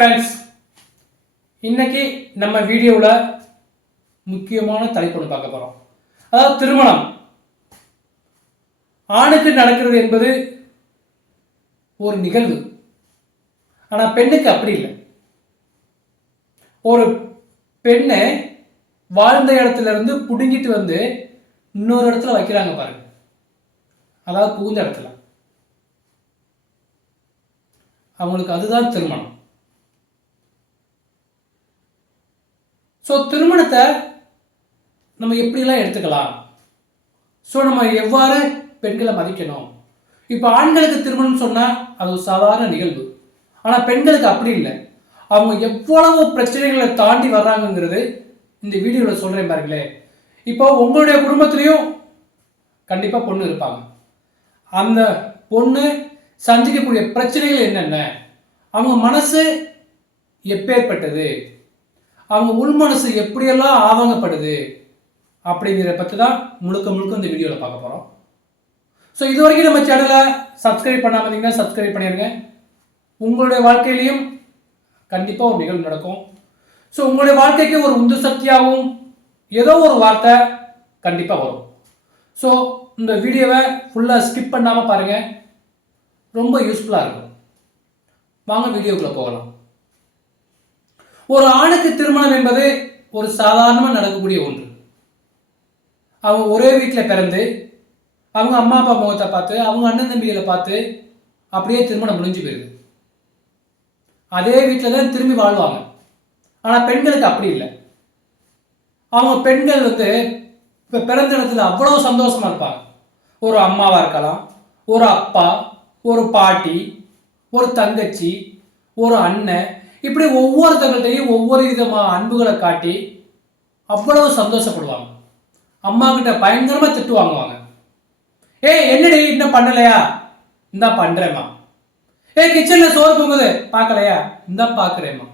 Friends, இன்னைக்கு நம்ம வீடியோவில் முக்கியமான தலைப்பு பார்க்க போகிறோம். அதாவது திருமணம் ஆணுக்கு நடக்கிறது என்பது ஒரு நிகழ்வு. ஆனால் பெண்ணுக்கு அப்படி இல்லை. ஒரு பெண்ணை வாழ்ந்த இடத்துல இருந்து புடுங்கிட்டு வந்து இன்னொரு இடத்துல வைக்கிறாங்க பாருங்க. அதாவது புகுந்த இடத்துல அவங்களுக்கு அதுதான் திருமணம். ஸோ திருமணத்தை நம்ம எப்படிலாம் எடுத்துக்கலாம், ஸோ நம்ம எவ்வாறு பெண்களை மதிக்கணும். இப்போ ஆண்களுக்கு திருமணம் சொன்னால் அது ஒரு சாதாரண நிகழ்வு. ஆனால் பெண்களுக்கு அப்படி இல்லை. அவங்க எவ்வளவு பிரச்சனைகளை தாண்டி வர்றாங்கங்கிறது இந்த வீடியோவில் சொல்கிறேன் பாருங்களே. இப்போ உங்களுடைய குடும்பத்திலையும் கண்டிப்பாக பொண்ணு இருப்பாங்க. அந்த பொண்ணு சந்திக்கக்கூடிய பிரச்சனைகள் என்னென்ன, அவங்க மனசு எப்பேற்பட்டது, அவங்க உள் மனசு எப்படியெல்லாம் ஆதங்கப்படுது அப்படிங்கிறத பற்றி தான் முழுக்க இந்த வீடியோவில் பார்க்க போகிறோம். ஸோ இது வரைக்கும் நம்ம சேனலை சப்ஸ்கிரைப் பண்ணாமல் இருந்தீங்கன்னா சப்ஸ்கிரைப் பண்ணிடுங்க. உங்களுடைய வாழ்க்கையிலையும் கண்டிப்பாக ஒரு நிகழ்வு நடக்கும். ஸோ உங்களுடைய வாழ்க்கைக்கு ஒரு உந்து சக்தியாகவும் ஏதோ ஒரு வார்த்தை கண்டிப்பாக வரும். ஸோ இந்த வீடியோவை ஃபுல்லாக ஸ்கிப் பண்ணாமல் பாருங்கள், ரொம்ப யூஸ்ஃபுல்லாக இருக்கும். வாங்க வீடியோக்குள்ளே போகலாம். ஒரு ஆணுக்கு திருமணம் என்பது ஒரு சாதாரணமாக நடக்கக்கூடிய ஒன்று. அவங்க ஒரே வீட்டில் பிறந்து அவங்க அம்மா அப்பா முகத்தை பார்த்து அவங்க அண்ணன் தம்பிகளை பார்த்து அப்படியே திருமணம் முடிஞ்சு போயிடுது. அதே வீட்டில் தான் திரும்பி வாழ்வாங்க. ஆனால் பெண்களுக்கு அப்படி இல்லை. அவங்க பெண்கள் இப்போ பிறந்த இடத்துல அவ்வளோ சந்தோஷமாக இருப்பாங்க. ஒரு அம்மாவாக இருக்கலாம், ஒரு அப்பா, ஒரு பாட்டி, ஒரு தங்கச்சி, ஒரு அண்ணன், இப்படி ஒவ்வொருத்தங்கள்ட்டையும் ஒவ்வொரு விதமான அன்புகளை காட்டி அவ்வளவு சந்தோஷப்படுவாங்க. அம்மா கிட்ட பயங்கரமாக திட்டு வாங்குவாங்க. என்னடி இன்னும் பண்ணலையா, இந்தா பண்ணுறேம்மா. கிச்சனில் சோறு பொங்குது பார்க்கலையா, இந்தா பார்க்குறேம்மா.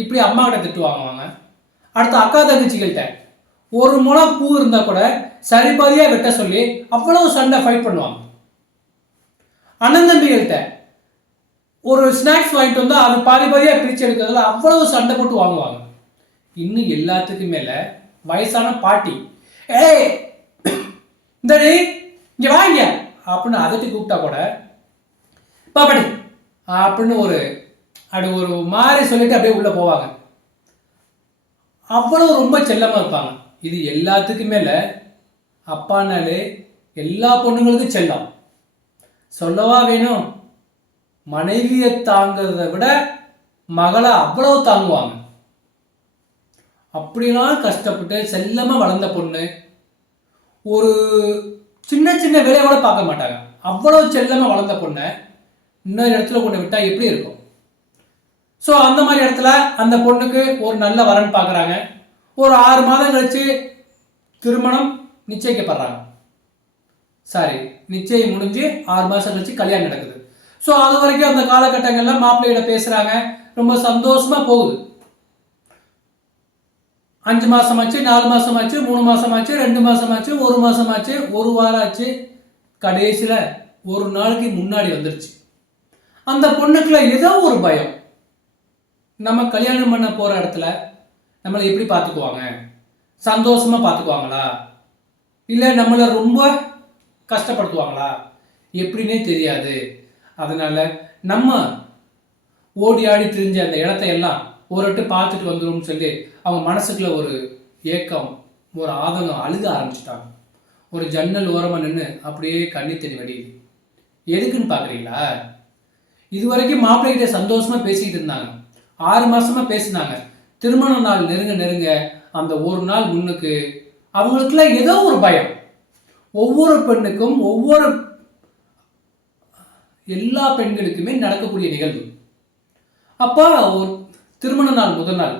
இப்படி அம்மா கிட்ட திட்டு வாங்குவாங்க. அடுத்த அக்கா தங்கச்சிகள்கிட்ட ஒரு முளம் பூ இருந்தால் கூட சரிபாதியாக வெட்ட சொல்லி அவ்வளவு சண்டை ஃபைட் பண்ணுவாங்க. அண்ணன் தம்பிகள்கிட்ட ஒரு ஸ்நாக்ஸ் வாங்கிட்டு வந்தால் அது பாதியாக பிரித்து எடுக்கிறதுல அவ்வளவு சண்டை போட்டு வாங்குவாங்க. இன்னும் எல்லாத்துக்கும் மேலே வயசான பாட்டி, இந்தடி இங்கே வாங்க அப்படின்னு அதட்டி கூப்பிட்டா கூட பாப்பாடி அப்படின்னு அப்படி ஒரு மாதிரி சொல்லிட்டு அப்படியே உள்ளே போவாங்க. அவ்வளவு ரொம்ப செல்லமாக இருப்பாங்க. இது எல்லாத்துக்கும் மேலே அப்பானாலே எல்லா பொண்ணுங்களுக்கும் செல்லம். சொல்லவா வேணும், மனைவியை தாங்கிறத விட மகளை அவ்வளவு தாங்குவாங்க. அப்படிலாம் கஷ்டப்பட்டு செல்லமாக வளர்ந்த பொண்ணு ஒரு சின்ன சின்ன வேலையை கூட பார்க்க மாட்டாங்க. அவ்வளவு செல்லமாக வளர்ந்த பொண்ணை இன்னொரு இடத்துல கொண்டு விட்டால் எப்படி இருக்கும்? ஸோ அந்த மாதிரி இடத்துல அந்த பொண்ணுக்கு ஒரு நல்ல வரன் பார்க்குறாங்க. ஒரு 6 மாதம் கழிச்சு திருமணம் நிச்சயிக்கப்படுறாங்க. நிச்சயம் முடிஞ்சு 6 மாதம் கழிச்சு கல்யாணம் நடக்குது. ஸோ அது வரைக்கும் அந்த காலகட்டங்கள்ல மாப்பிள்ளையிட பேசுறாங்க, ரொம்ப சந்தோஷமா போகுது. 5 மாசம் ஆச்சு, 4 மாசம் ஆச்சு, 3 மாசம் ஆச்சு, 2 மாசம் ஆச்சு, 1 மாசம் ஆச்சு, 1 வாரம் ஆச்சு. கடைசியில ஒரு நாளைக்கு முன்னாடி வந்துருச்சு. அந்த பொண்ணுக்குள்ள ஏதோ ஒரு பயம். நம்ம கல்யாணம் பண்ண போற இடத்துல நம்மளை எப்படி பார்த்துக்குவாங்க, சந்தோஷமா பார்த்துக்குவாங்களா, இல்லை நம்மளை ரொம்ப கஷ்டப்படுத்துவாங்களா எப்படின்னே தெரியாது. அதனால நம்ம ஓடி ஆடி திரிஞ்ச அந்த இடத்த எல்லாம் ஒரு வாட்டி பார்த்துட்டு வந்துடும் சொல்லி அவங்க மனசுக்குள்ள ஒரு ஏக்கம், ஒரு ஆதங்கம், அழுக ஆரம்பிச்சுட்டாங்க. ஒரு ஜன்னல் ஓரமாக நின்று அப்படியே கண்ணீர் தண்ணி வடியுது. எதுக்குன்னு பார்க்குறீங்களா? இது வரைக்கும் மாப்பிள்ளைகிட்ட சந்தோஷமா பேசிக்கிட்டு இருந்தாங்க. 6 மாசமா பேசினாங்க. திருமண நாள் நெருங்க அந்த ஒரு நாள் முன்னுக்கு அவங்களுக்குள்ள ஏதோ ஒரு பயம். ஒவ்வொரு பெண்ணுக்கும் எல்லா பெண்களுக்குமே நடக்கக்கூடிய நிகழ்வு. அப்போ ஒரு திருமண நாள் முதல் நாள்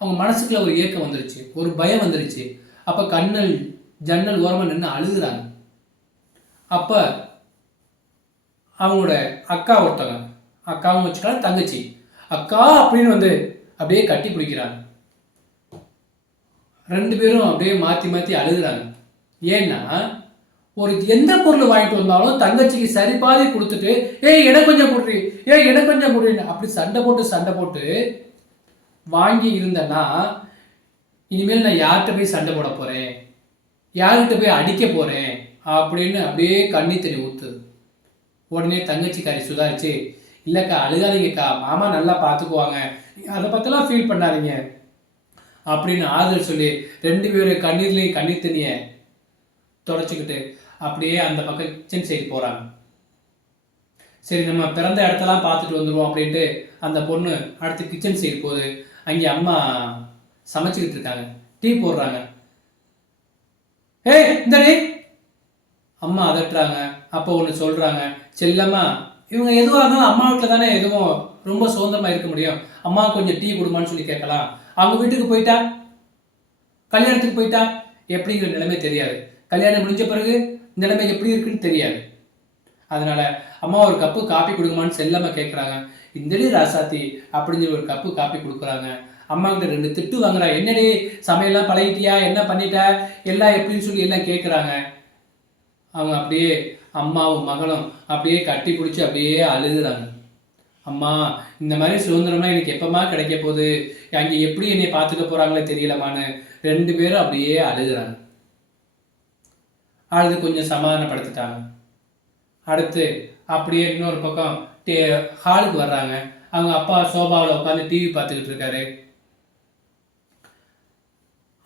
அவங்க மனசுக்குள்ள ஒரு ஏக்கம் வந்துருச்சு, ஒரு பயம் வந்துருச்சு. அப்போ ஜன்னல் ஓரமாக நின்று அழுகுறாங்க. அப்போ அவங்களோட அக்கா ஒருத்தவங்க, அக்காவும் வச்சுக்கலாம் தங்கச்சி, அக்கா அப்படின்னு அப்படியே கட்டி பிடிக்கிறாங்க. 2 பேரும் அப்படியே மாற்றி அழுகுறாங்க. ஏன்னா ஒரு எந்த பொருள் வாங்கிட்டு வந்தாலும் தங்கச்சிக்கு சரி பாதி கொடுத்துட்டு ஏய் எனக்கு கொஞ்சம் கொடுறி, ஏய் எனக்கு கொஞ்சம் கொடுறீன்னு அப்படி சண்டை போட்டு வாங்கி இருந்தேன்னா இனிமேல் நான் யார்கிட்ட போய் சண்டை போட போறேன், யார்கிட்ட போய் அடிக்க போறேன் அப்படின்னு அப்படியே கண்ணி தண்ணி ஊத்துது. உடனே தங்கச்சிக்காரி சுதாரிச்சு, இல்லைக்கா அழுகாதீங்கக்கா, மாமா நல்லா பார்த்துக்குவாங்க, அதை பற்றிலாம் ஃபீல் பண்ணாதீங்க அப்படின்னு ஆறுதல் சொல்லி 2 பேரும் கண்ணீர்லையும் கண்ணீர் தண்ணியை தொடச்சிக்கிட்டு அப்படியே அந்த பக்கம் கிச்சன் சைடு போகிறாங்க. சரி நம்ம பிறந்த இடத்தெல்லாம் பார்த்துட்டு வந்துடுவோம் அப்படின்ட்டு அந்த பொண்ணு அடுத்து கிச்சன் சைடு போகுது. அங்கே அம்மா சமைச்சிக்கிட்டு இருக்காங்க, டீ போடுறாங்க. ஏய் இந்தடி அம்மா அதட்டுறாங்க. அப்போ ஒன்று சொல்கிறாங்க, செல்லம்மா இவங்க எதுவாக இருந்தாலும் அம்மா வீட்டில் தானே எதுவும் ரொம்ப சுதந்திரமாக இருக்க முடியும், அம்மா கொஞ்சம் டீ கொடுமான்னு சொல்லி கேட்கலாம். அவங்க வீட்டுக்கு போயிட்டா, கல்யாணத்துக்கு போயிட்டா எப்படிங்கிற நிலைமை தெரியாது, கல்யாணம் முடிஞ்ச பிறகு நிலைமை எப்படி இருக்குன்னு தெரியாது. அதனால அம்மா ஒரு கப்பு காப்பி கொடுக்குமான்னு செல்லம்மா கேட்குறாங்க. இந்தடி ராசாத்தி அப்படின்னு சொல்லி ஒரு கப்பு காப்பி கொடுக்குறாங்க. அம்மா கிட்ட 2 திட்டு வாங்குறா. என்னடி சமையல்லாம் பழகிட்டியா, என்ன பண்ணிட்ட, எல்லாம் எப்படின்னு சொல்லி எல்லாம் கேட்குறாங்க. அவங்க அப்படியே அம்மாவும் மகளும் அப்படியே கட்டி பிடிச்சி அப்படியே அழுகுறாங்க. அம்மா இந்த மாதிரி சுதந்திரம்லாம் எனக்கு எப்பமா கிடைக்க போகுது, அங்கே எப்படி என்னை பார்த்துக்க போகிறாங்களே தெரியலமான்னு 2 பேரும் அப்படியே அழுகுறாங்க. அழுது கொஞ்சம் சமாதானப்படுத்திட்டாங்க. அடுத்து அப்படியே இன்னொரு பக்கம் ஹாலுக்கு வர்றாங்க. அவங்க அப்பா சோபாவில் உட்காந்து டிவி பார்த்துக்கிட்டு இருக்காரு.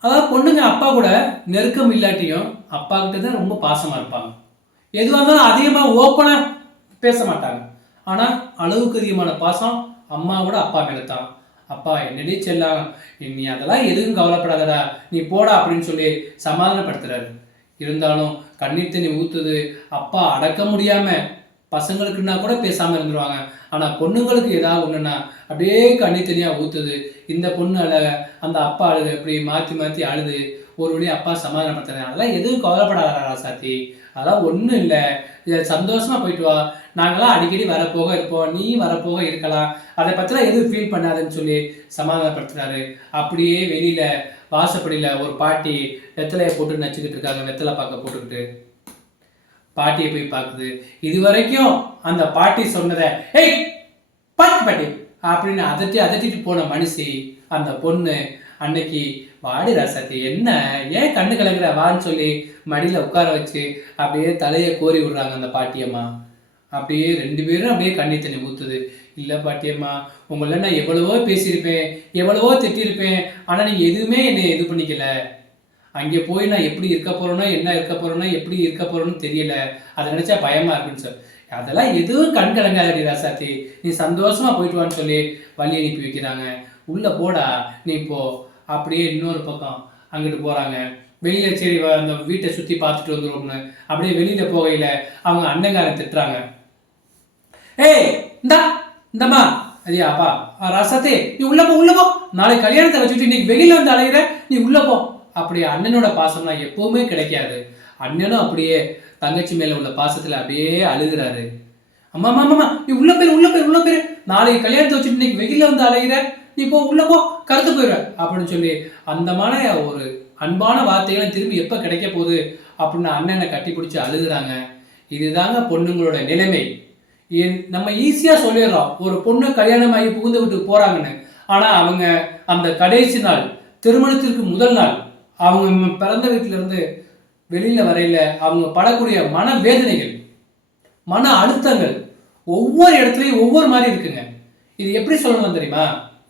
அதாவது பொண்ணுங்க அப்பா கூட நெருக்கம் இல்லாட்டியும் அப்பா கிட்ட தான் ரொம்ப பாசமாக இருப்பாங்க. எதுவாக இருந்தாலும் அதிகமாக ஓப்பனாக பேச மாட்டாங்க. ஆனால் அளவுக்கு அதிகமான பாசம் அம்மாவோட அப்பா மேலே தான். அப்பா என்னடி செல்லாம், நீ அதெல்லாம் எதுவும் கவலைப்படாதடா, நீ போடா அப்படின்னு சொல்லி சமாதானப்படுத்துறாரு. இருந்தாலும் கண்ணீர் தண்ணி ஊற்றுது. அப்பா அடக்க முடியாமல் பசங்களுக்குன்னா கூட பேசாமல் இருந்துருவாங்க. ஆனால் பொண்ணுங்களுக்கு ஏதாவது ஒன்றுன்னா அப்படியே கண்ணீர் தண்ணியாக ஊற்றுது. இந்த பொண்ணு அழக, அந்த அப்பா அழுது, அப்படி மாற்றி மாற்றி அழுது ஒரு வழி அப்பா சமாதானப்படுத்துறேன். அதெல்லாம் எதுவும் கவலைப்படாதா ராசாத்தி, அதெல்லாம் ஒன்றும் இல்லை, சந்தோஷமாக போயிட்டு வா, நாங்களாம் அடிக்கடி வரப்போக இருப்போம், நீ வரப்போக இருக்கலாம், அதை பற்றிலாம் எதுவும் ஃபீல் பண்ணாதுன்னு சொல்லி சமாதானப்படுத்துறாரு. அப்படியே வெளியில் வாசப்படியில் ஒரு பாட்டி வெத்தலையை போட்டு நச்சுக்கிட்டு இருக்காங்க. வெத்தலை பார்க்க போட்டுக்கிட்டு பாட்டியை போய் பார்க்குது. இது வரைக்கும் அந்த பாட்டி சொன்னதை ஏய் பாட்டி பாட்டி அப்படின்னு அதட்டிட்டு போன மனுஷி அந்த பொண்ணு அன்னைக்கு வாடி ராசாத்தி என்ன ஏன் கண்ணு கலங்குற வான்னு சொல்லி மடியில் உட்கார வச்சு அப்படியே தலையை கோரி விடுறாங்க அந்த பாட்டியம்மா. அப்படியே 2 பேரும் அப்படியே கண்ணீர் தண்ணி ஊற்றுது. இல்லை பாட்டியம்மா, உங்களை நான் எவ்வளவோ பேசியிருப்பேன், எவ்வளவோ திட்டிருப்பேன், ஆனால் நீங்கள் எதுவுமே என்னை இது பண்ணிக்கல. அங்கே போய் நான் எப்படி இருக்க போகிறேனோ, என்ன இருக்க போகிறேனோ, எப்படி இருக்க போகிறேன்னு தெரியல, அதை நினச்சா பயமாக இருக்குன்னு சார். அதெல்லாம் எதுவும் கண் கலங்காதடி ராசாத்தி, நீ சந்தோஷமாக போயிட்டு வான்னு சொல்லி வழி அனுப்பி வைக்கிறாங்க. உள்ளே போடா நீ போ. அப்படியே இன்னொரு பக்கம் அங்கிட்டு போகிறாங்க. வெளியில் சரி அந்த வீட்டை சுற்றி பார்த்துட்டு வந்துடுவோம்னு அப்படியே வெளியில் போகையில் அவங்க அண்ணங்காரன் திட்டுறாங்க. ஏய் இந்தம்மா ஐயா அப்பா ராசாத்தி, நீ உள்ள போ, நாளைக்கு கல்யாணத்தை வச்சுட்டு இன்னைக்கு வெளியில் வந்து அலைகிற, நீ உள்ள போ. அப்படி அண்ணனோட பாசம்லாம் எப்பவுமே கிடைக்காது. அண்ணனும் அப்படியே தங்கச்சி மேல உள்ள பாசத்துல அப்படியே அழுகிறாரு. அம்மா அம்மா நீ உள்ள பேரு, நாளைக்கு கல்யாணத்தை வச்சுட்டு இன்னைக்கு வெயில வந்து அலைகிற, நீ போ உள்ள போ, கருத்து போயிடுற அப்படின்னு சொல்லி அந்தமான ஒரு அன்பான வார்த்தைகளை திரும்பி எப்ப கிடைக்க போகுது அப்படின்னு அண்ணனை கட்டி பிடிச்சி அழுகுறாங்க. இதுதாங்க பொண்ணுங்களோட நிலைமை. நம்ம ஈஸியா சொல்லிடுறோம் ஒரு பொண்ணு கல்யாணம் ஆகி புகுந்து விட்டு போறாங்கன்னு. ஆனா அவங்க அந்த கடைசி நாள், திருமணத்திற்கு முதல் நாள், அவங்க பிறந்த வீட்டில இருந்து வெளியில வரையில அவங்க படக்கூடிய மன வேதனைகள், மன அழுத்தங்கள் ஒவ்வொரு இடத்துலையும் ஒவ்வொரு மாதிரி இருக்குங்க. இது எப்படி சொல்லணும் தெரியுமா?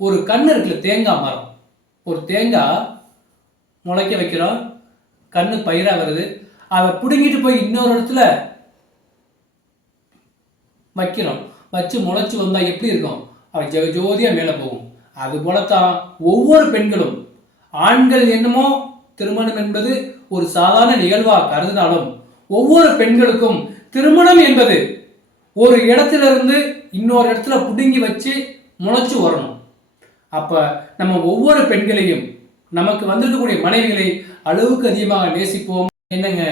ஒரு கண்ணு இருக்குல்ல, தேங்காய் மரம், ஒரு தேங்காய் முளைக்க வைக்கிறோம், கண்ணு பயிரா வருது, அதை பிடுங்கிட்டு போய் இன்னொரு இடத்துல வைக்கிறோம், வச்சு முளைச்சு வந்தா எப்படி இருக்கும்? அவன் ஜோதியா மேலே போகும். அது போலத்தான் ஒவ்வொரு பெண்களும், ஆண்கள் என்னமோ திருமணம் என்பது ஒரு சாதாரண நிகழ்வா கருதினாலும் ஒவ்வொரு பெண்களுக்கும் திருமணம் என்பது ஒரு இடத்திலிருந்து இன்னொரு இடத்துல புடுங்கி வச்சு முளைச்சு வரணும். அப்ப நம்ம ஒவ்வொரு பெண்களையும், நமக்கு வந்திருக்கக்கூடிய மனைவிகளை அளவுக்கு அதிகமாக நேசிப்போம். என்னங்க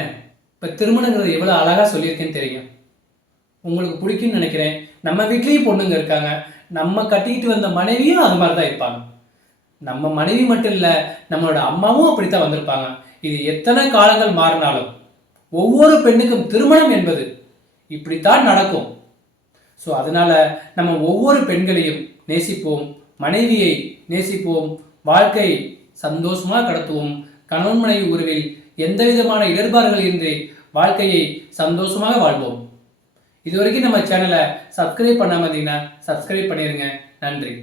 இப்ப திருமணங்கிறது எவ்வளவு அழகா சொல்லியிருக்கேன்னு தெரியும், உங்களுக்கு பிடிக்கும்னு நினைக்கிறேன். நம்ம வீட்லயும் பொண்ணுங்க இருக்காங்க, நம்ம கட்டிட்டு வந்த மனைவியும் அது மாதிரிதான் இருப்பாங்க. நம்ம மனைவி மட்டும் இல்ல, நம்மளோட அம்மாவும் அப்படித்தான் வந்திருப்பாங்க. இது எத்தனை காலங்கள் மாறினாலும் ஒவ்வொரு பெண்ணுக்கும் திருமணம் என்பது இப்படித்தான் நடக்கும். ஸோ அதனால நம்ம ஒவ்வொரு பெண்களையும் நேசிப்போம், மனைவியை நேசிப்போம், வாழ்க்கையை சந்தோஷமாக கடத்துவோம். கணவன் மனைவி உறவில் எந்த விதமான இடர்பாடுகள் இன்றி வாழ்க்கையை சந்தோஷமாக வாழ்வோம். இது வரைக்கும் நம்ம சேனலை சப்ஸ்கிரைப் பண்ணாம இருந்தீங்கன்னா சப்ஸ்கிரைப் பண்ணிருங்க. நன்றி.